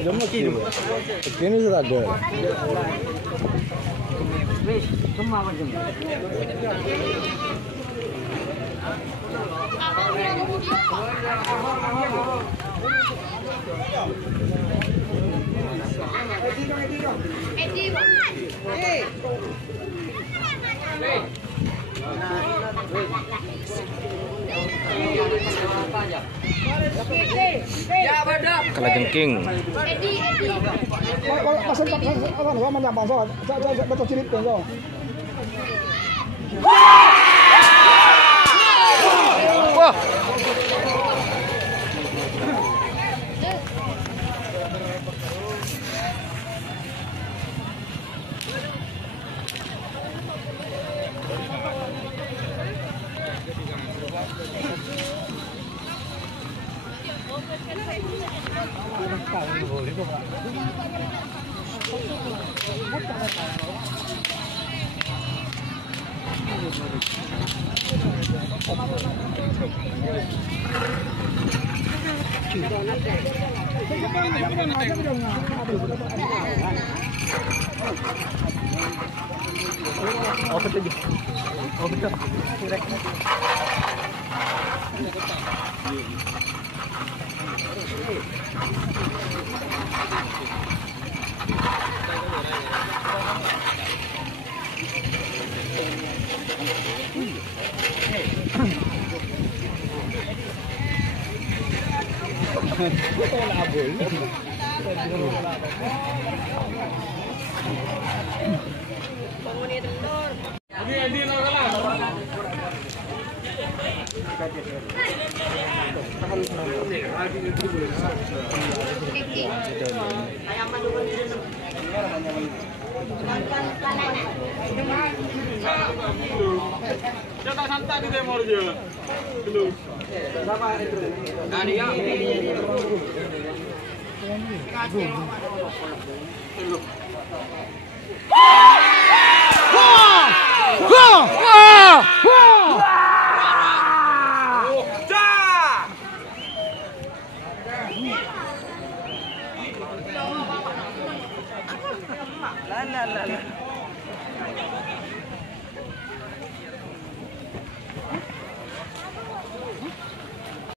Jom lagi dulu. Ini sudah ada. Semua macam. Kalajengking. Wah. Oh betul. Oh betul. Jangan santai di demo aja. Dulu. Sama itu. Nah, dia. La la la la.